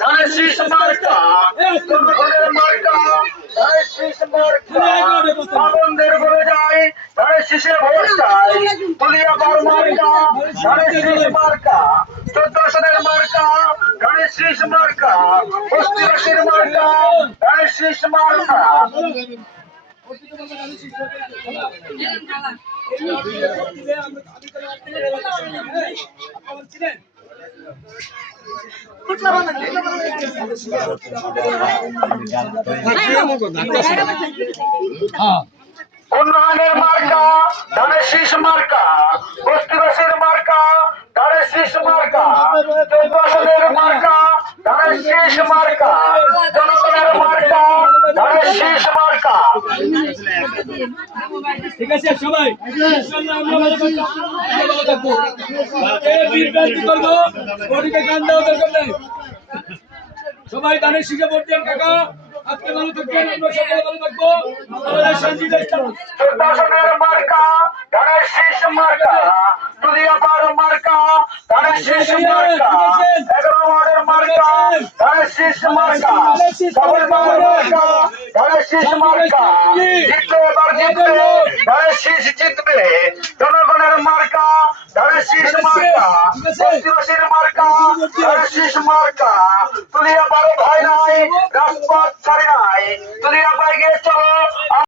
ধানের শীষ মার্কা, জনগণের মার্কা, ধানের শীষ মার্কা। পাবনদের বলে যায় ধানের শীষে ভোট চাই, তুলিয়াপাড় মার্কা, ধানের শীষ মার্কা, 14 সনের মার্কা, ধানের শীষ মার্কা, বস্তিবাসীর মার্কা, ধানের শীষ মার্কা। উন্নয়নের মার্কা, ধানের শীষ মার্কা, বস্তিবাসীর মার্কা, ধানের শীষ মার্কা, 14 সনের মার্কা, ধানের শীষ মার্কা, জনগণের মার্কা, ধানের শীষ মার্কা। ঠিক আছে সবাই ইনশাআল্লাহ আমরা ভালো থাকবো বিভ্রান্তি করবো ওদিকে গান দেওয়া দরকার নেই সবাই ধানের শীষে ভোট দেন কাকা আপনি ভালো থাকবেন আমরা সবাই ভালো থাকবো আমাদের শান্তি দেশ 14 সনের মার্কা, ধানের শীষ মার্কা, তুলিয়াপাড় মার্কা, ধানের শীষ মার্কা, 11 ওয়ার্ডের মার্কা, ধানের শীষ মার্কা, সবাইকার মার্কা, ধানের শীষ মার্কা। জিতবে এবার জিতবে, ধানের শীষ জিতবে, জনগণের মার্কা, ধানের শীষ মার্কা, বস্তিবাসীর মার্কা, ধানের শীষ মার্কা। তুলিয়াপাড়ে ভয় নাই, রাজপথ ছাড়ি নাই, তুলিয়াপাড়ে